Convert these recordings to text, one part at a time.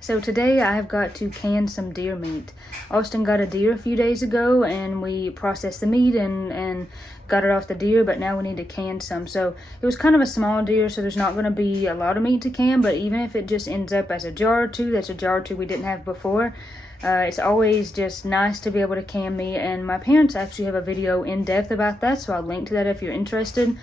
So today I have got to can some deer meat. Austin got a deer a few days ago and we processed the meat and got it off the deer, but now we need to can some. So it was kind of a small deer, so there's not going to be a lot of meat to can, but even if it just ends up as a jar or two, that's a jar or two we didn't have before. It's always just nice to be able to can meat, and my parents actually have a video in depth about that, so I'll link to that if you're interested.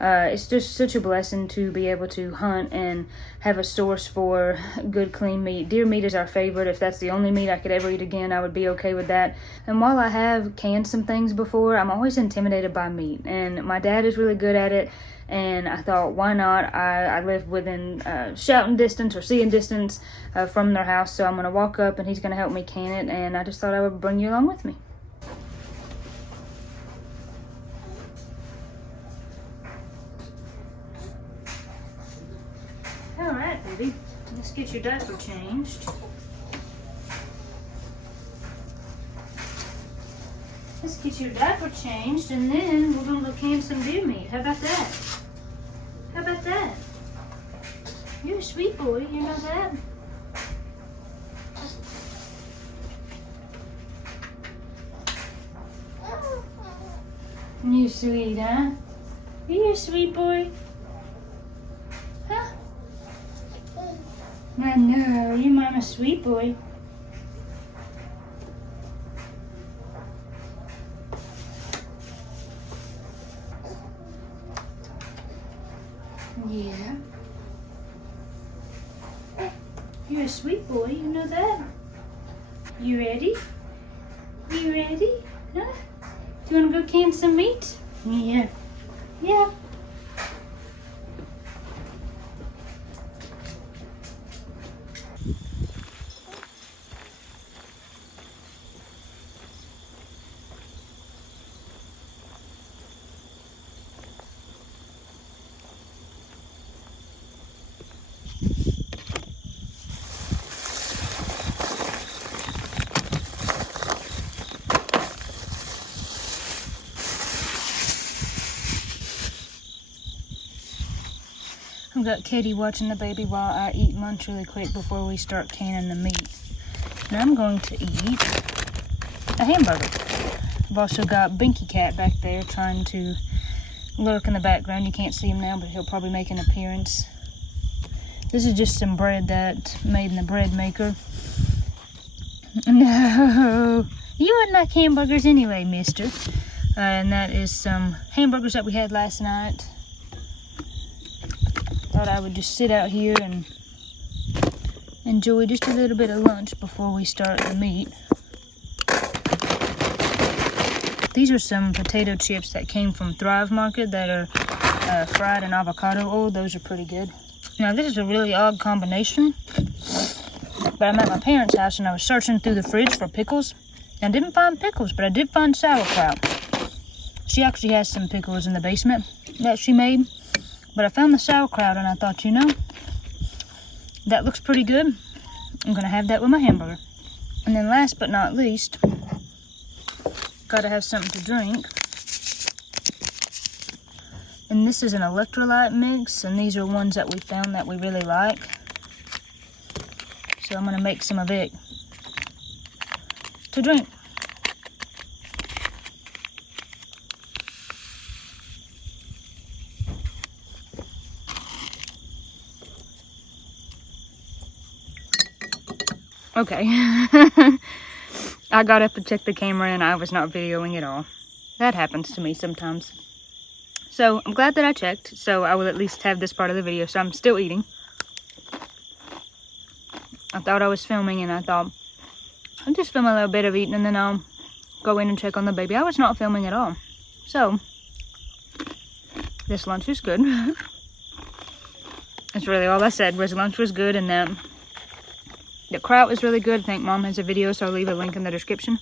It's just such a blessing to be able to hunt and have a source for good clean meat. Deer meat is our favorite. If that's the only meat I could ever eat again, I would be okay with that. And while I have canned some things before, I'm always intimidated by meat, and my dad is really good at it. And I thought, why not? I live within shouting distance or seeing distance from their house, so I'm going to walk up and he's going to help me can it, and I just thought I would bring you along with me. Alright, baby. Let's get your diaper changed. Let's get your diaper changed, and then we're going to go can some deer meat. How about that? How about that? You're a sweet boy, you know that? You're sweet, huh? You're a sweet boy. Huh? I know, your mama's a sweet boy. Yeah. You're a sweet boy, you know that? You ready? You ready? Huh? Do you want to go can some meat? Yeah. Yeah. I've got Katie watching the baby while I eat lunch really quick before we start canning the meat. Now I'm going to eat a hamburger. I've also got Binky Cat back there trying to lurk in the background. You can't see him now, but he'll probably make an appearance. This is just some bread that made in the bread maker. No, you wouldn't like hamburgers anyway, mister. And that is some hamburgers that we had last night. Thought I would just sit out here and enjoy just a little bit of lunch before we start the meat. These are some potato chips that came from Thrive Market that are fried in avocado oil. Those are pretty good. Now this is a really odd combination, but I'm at my parents' house and I was searching through the fridge for pickles. I didn't find pickles, but I did find sauerkraut. She actually has some pickles in the basement that she made. But I found the sauerkraut and I thought, you know, that looks pretty good. I'm going to have that with my hamburger. And then last but not least, got to have something to drink. And this is an electrolyte mix, and these are ones that we found that we really like. So I'm going to make some of it to drink. Okay, I got up and checked the camera and I was not videoing at all. That happens to me sometimes. So I'm glad that I checked, so I will at least have this part of the video. So I'm still eating. I thought I was filming and I thought, I'll just film a little bit of eating and then I'll go in and check on the baby. I was not filming at all. So, this lunch is good. That's really all I said, was lunch was good, and the kraut is really good. I think Mom has a video, so I'll leave a link in the description.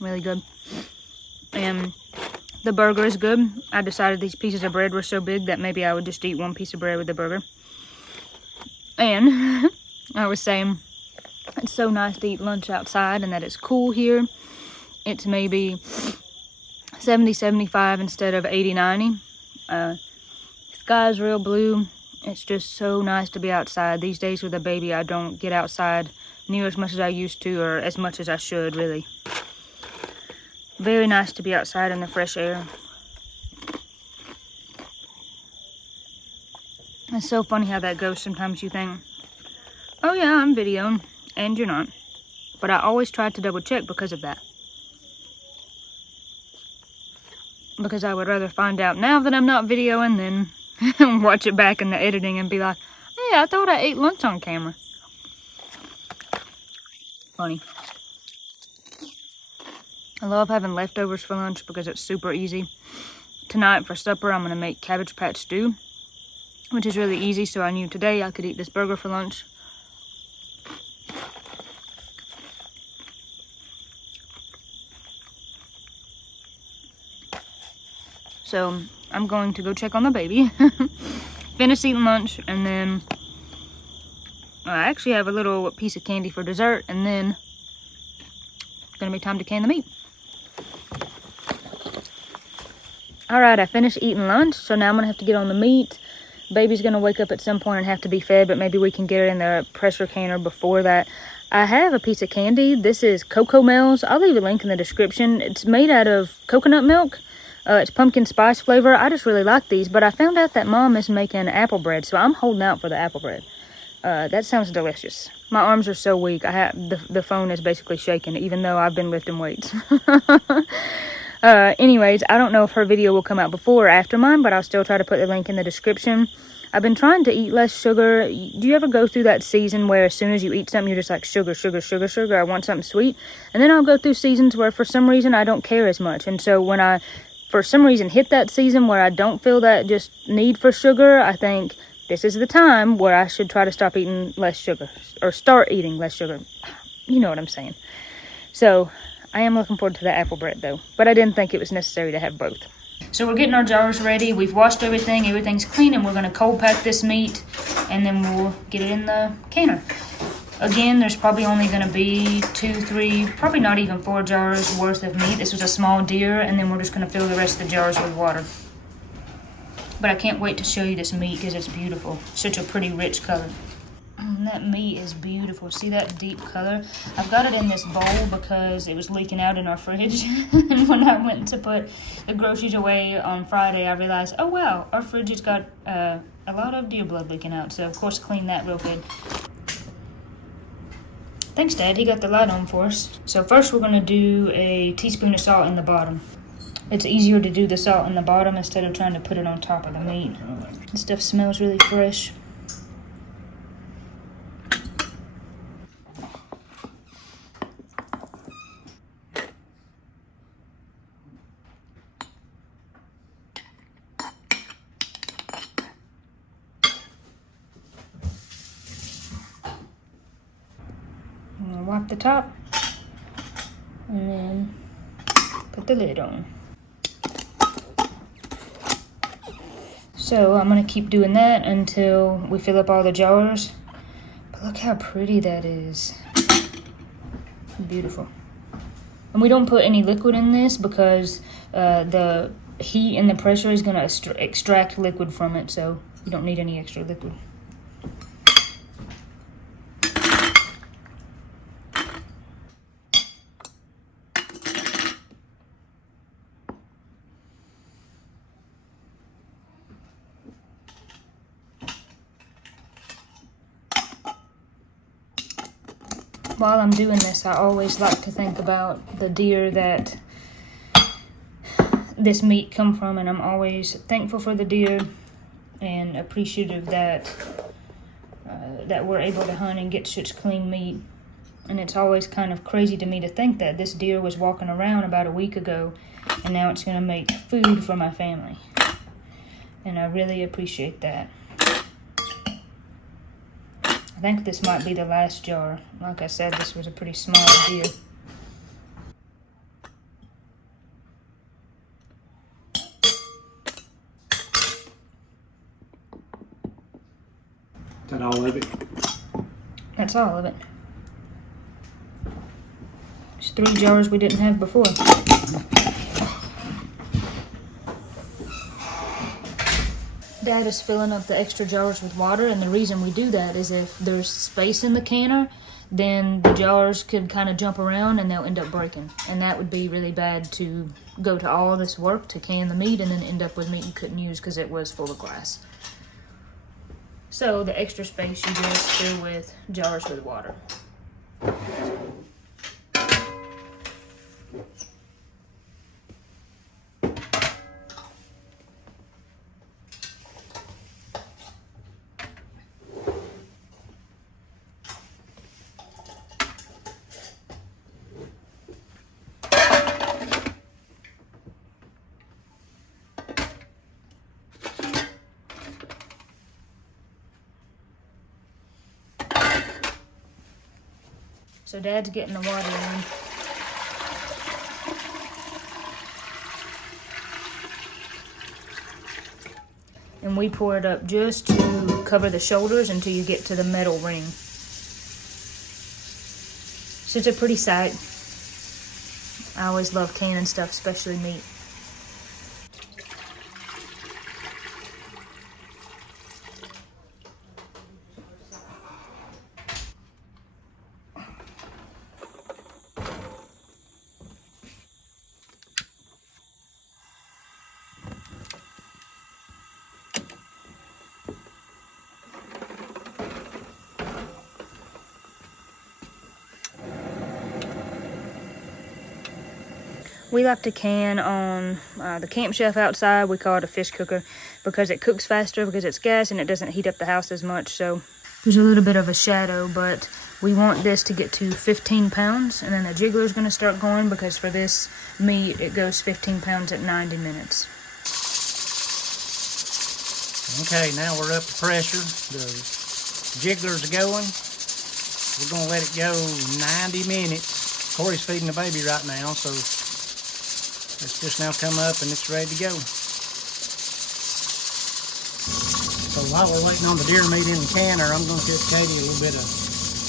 Really good. And the burger is good. I decided these pieces of bread were so big that maybe I would just eat one piece of bread with the burger. And I was saying, it's so nice to eat lunch outside and that it's cool here. It's maybe 70, 75 instead of 80, 90. Sky's real blue. It's just so nice to be outside. These days with a baby, I don't get outside near as much as I used to, or as much as I should, really. Very nice to be outside in the fresh air. It's so funny how that goes. Sometimes you think, oh yeah, I'm videoing, and you're not. But I always try to double check because of that. Because I would rather find out now that I'm not videoing than watch it back in the editing and be like, hey, I thought I ate lunch on camera. Funny. I love having leftovers for lunch because it's super easy. Tonight for supper, I'm going to make Cabbage Patch stew, which is really easy, so I knew today I could eat this burger for lunch. So I'm going to go check on the baby, finish eating lunch, and then I actually have a little piece of candy for dessert, and then it's gonna be time to can the meat. All right, I finished eating lunch, so now I'm gonna have to get on the meat. Baby's gonna wake up at some point and have to be fed, but maybe we can get it in the pressure canner before that. I have a piece of candy. This is Cocoa Mel's. I'll leave a link in the description. It's made out of coconut milk. It's pumpkin spice flavor. I just really like these, but I found out that Mom is making apple bread, so I'm holding out for the apple bread. That sounds delicious. My arms are so weak. I have the phone is basically shaking, even though I've been lifting weights. Anyways, I don't know if her video will come out before or after mine, but I'll still try to put the link in the description. I've been trying to eat less sugar. Do you ever go through that season where as soon as you eat something, you're just like, sugar, sugar, sugar, sugar, I want something sweet? And then I'll go through seasons where for some reason I don't care as much. And so when I, for some reason, hit that season where I don't feel that just need for sugar, I think this is the time where I should try to stop eating less sugar, or start eating less sugar. You know what I'm saying. So I am looking forward to the apple bread though, but I didn't think it was necessary to have both. So we're getting our jars ready. We've washed everything. Everything's clean, and we're going to cold pack this meat, and then we'll get it in the canner. Again, there's probably only going to be 2, 3, probably not even 4 jars worth of meat. This was a small deer, and then we're just going to fill the rest of the jars with water. But I can't wait to show you this meat because it's beautiful. Such a pretty rich color. That meat is beautiful. See that deep color? I've got it in this bowl because it was leaking out in our fridge. And when I went to put the groceries away on Friday, I realized, oh wow, our fridge has got a lot of deer blood leaking out. So of course, clean that real good. Thanks, Dad. He got the light on for us. So first we're going to do a teaspoon of salt in the bottom. It's easier to do the salt in the bottom instead of trying to put it on top of the meat. This stuff smells really fresh. I'm gonna wipe the top and then put the lid on. So I'm gonna keep doing that until we fill up all the jars. But look how pretty that is. Beautiful. And we don't put any liquid in this because the heat and the pressure is gonna extract liquid from it, so you don't need any extra liquid. While I'm doing this, I always like to think about the deer that this meat come from, and I'm always thankful for the deer and appreciative that that we're able to hunt and get such clean meat. And it's always kind of crazy to me to think that this deer was walking around about a week ago, and now it's going to make food for my family. And I really appreciate that. I think this might be the last jar. Like I said, this was a pretty small deer. Is that all of it? That's all of it. There's 3 jars we didn't have before. Dad is filling up the extra jars with water, and the reason we do that is if there's space in the canner, then the jars could kind of jump around and they'll end up breaking. And that would be really bad to go to all this work to can the meat and then end up with meat you couldn't use because it was full of glass. So the extra space you just fill with jars with water. So Dad's getting the water in. And we pour it up just to cover the shoulders until you get to the metal ring. So it's a pretty sight. I always love canning stuff, especially meat. We like to can on the camp chef outside. We call it a fish cooker because it cooks faster because it's gas and it doesn't heat up the house as much. So there's a little bit of a shadow, but we want this to get to 15 pounds. And then the jiggler is going to start going because for this meat, it goes 15 pounds at 90 minutes. Okay, now we're up to pressure. The jiggler's going. We're going to let it go 90 minutes. Corey's feeding the baby right now, so it's just now come up and it's ready to go. So while we're waiting on the deer meat in the canner, I'm going to give Katie a little bit of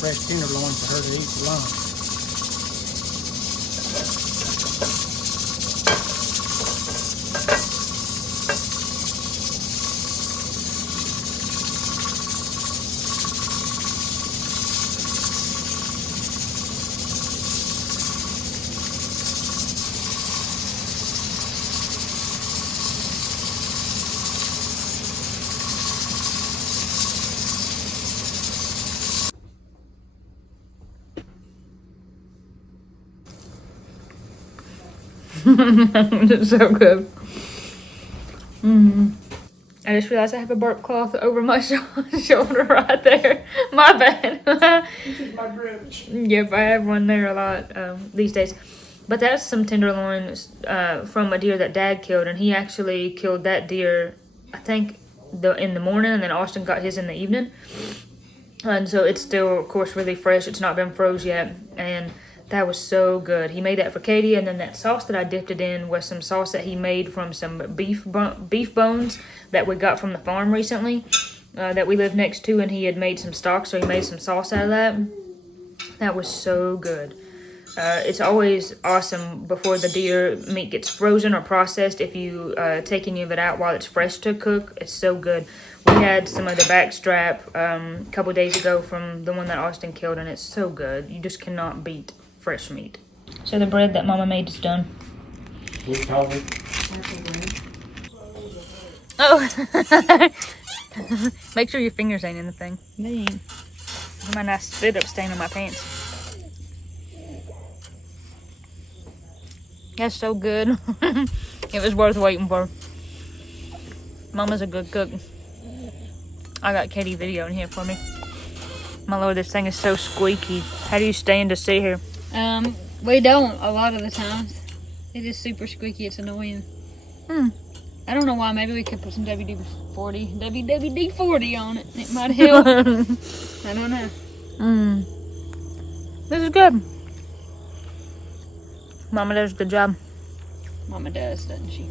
fresh tenderloin for her to eat for lunch. It's so good. I just realized I have a burp cloth over my shoulder right there. My bad. This is my brooch. Yep, I have one there a lot these days. But that's some tenderloin from a deer that Dad killed, and he actually killed that deer, I think, in the morning, and then Austin got his in the evening. And so it's still, of course, really fresh. It's not been froze yet, and that was so good. He made that for Katie, and then that sauce that I dipped it in was some sauce that he made from some beef bones that we got from the farm recently that we live next to, and he had made some stock, so he made some sauce out of that. That was so good. It's always awesome before the deer meat gets frozen or processed if you take any of it out while it's fresh to cook. It's so good. We had some of the back strap a couple days ago from the one that Austin killed, and it's so good. You just cannot beat fresh meat. So the bread that Mama made is done. We call it. Oh! Make sure your fingers ain't in the thing. Me. My nice spit up stain on my pants. That's so good. It was worth waiting for. Mama's a good cook. I got Katie videoing here for me. My lord, this thing is so squeaky. How do you stand to see her? We don't a lot of the times. It is super squeaky. It's annoying. I don't know why. Maybe we could put some WD-40 on it. It might help. I don't know. This is good. Mama does a good job. Mama does, doesn't she?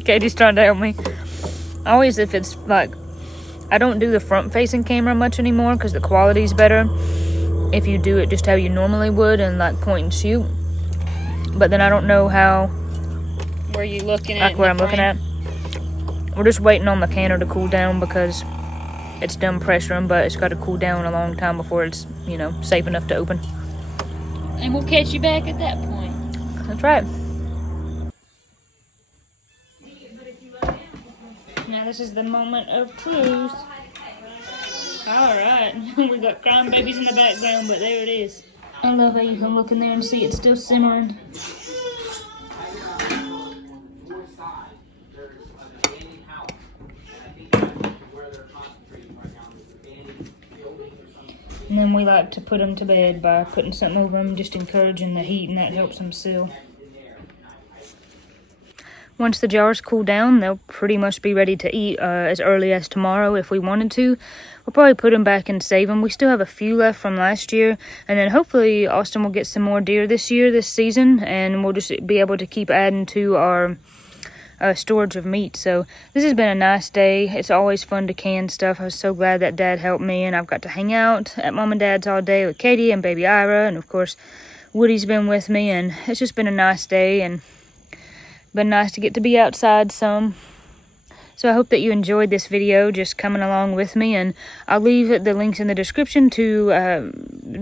Katie's trying to help me. Always, if it's like, I don't do the front facing camera much anymore because the quality's better if you do it just how you normally would and like point and shoot. But then I don't know how where you looking at? Like where I'm looking at. We're just waiting on the canner to cool down because it's done pressuring, but it's got to cool down a long time before it's, you know, safe enough to open. And we'll catch you back at that point. That's right. Now this is the moment of truth. Alright, we got crying babies in the background, but there it is. I love how you can look in there and see it's still simmering. And then we like to put them to bed by putting something over them, just encouraging the heat, and that helps them seal. Once the jars cool down, they'll pretty much be ready to eat as early as tomorrow if we wanted to. We'll probably put them back and save them. We still have a few left from last year, and then hopefully Austin will get some more deer this season, and we'll just be able to keep adding to our storage of meat. So this has been a nice day. It's always fun to can stuff. I was so glad that Dad helped me, and I've got to hang out at Mom and Dad's all day with Katie and baby Ira, and of course Woody's been with me, and it's just been a nice day and been nice to get to be outside some. So I hope that you enjoyed this video, just coming along with me, and I'll leave the links in the description to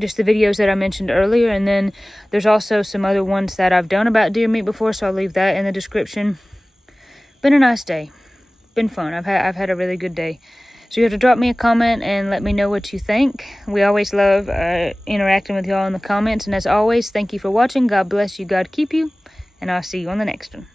just the videos that I mentioned earlier, and then there's also some other ones that I've done about deer meat before, so I'll leave that in the description. Been a nice day. Been fun. I've had a really good day. So you have to drop me a comment and let me know what you think. We always love interacting with y'all in the comments, and as always, thank you for watching. God bless you, God keep you, and I'll see you on the next one.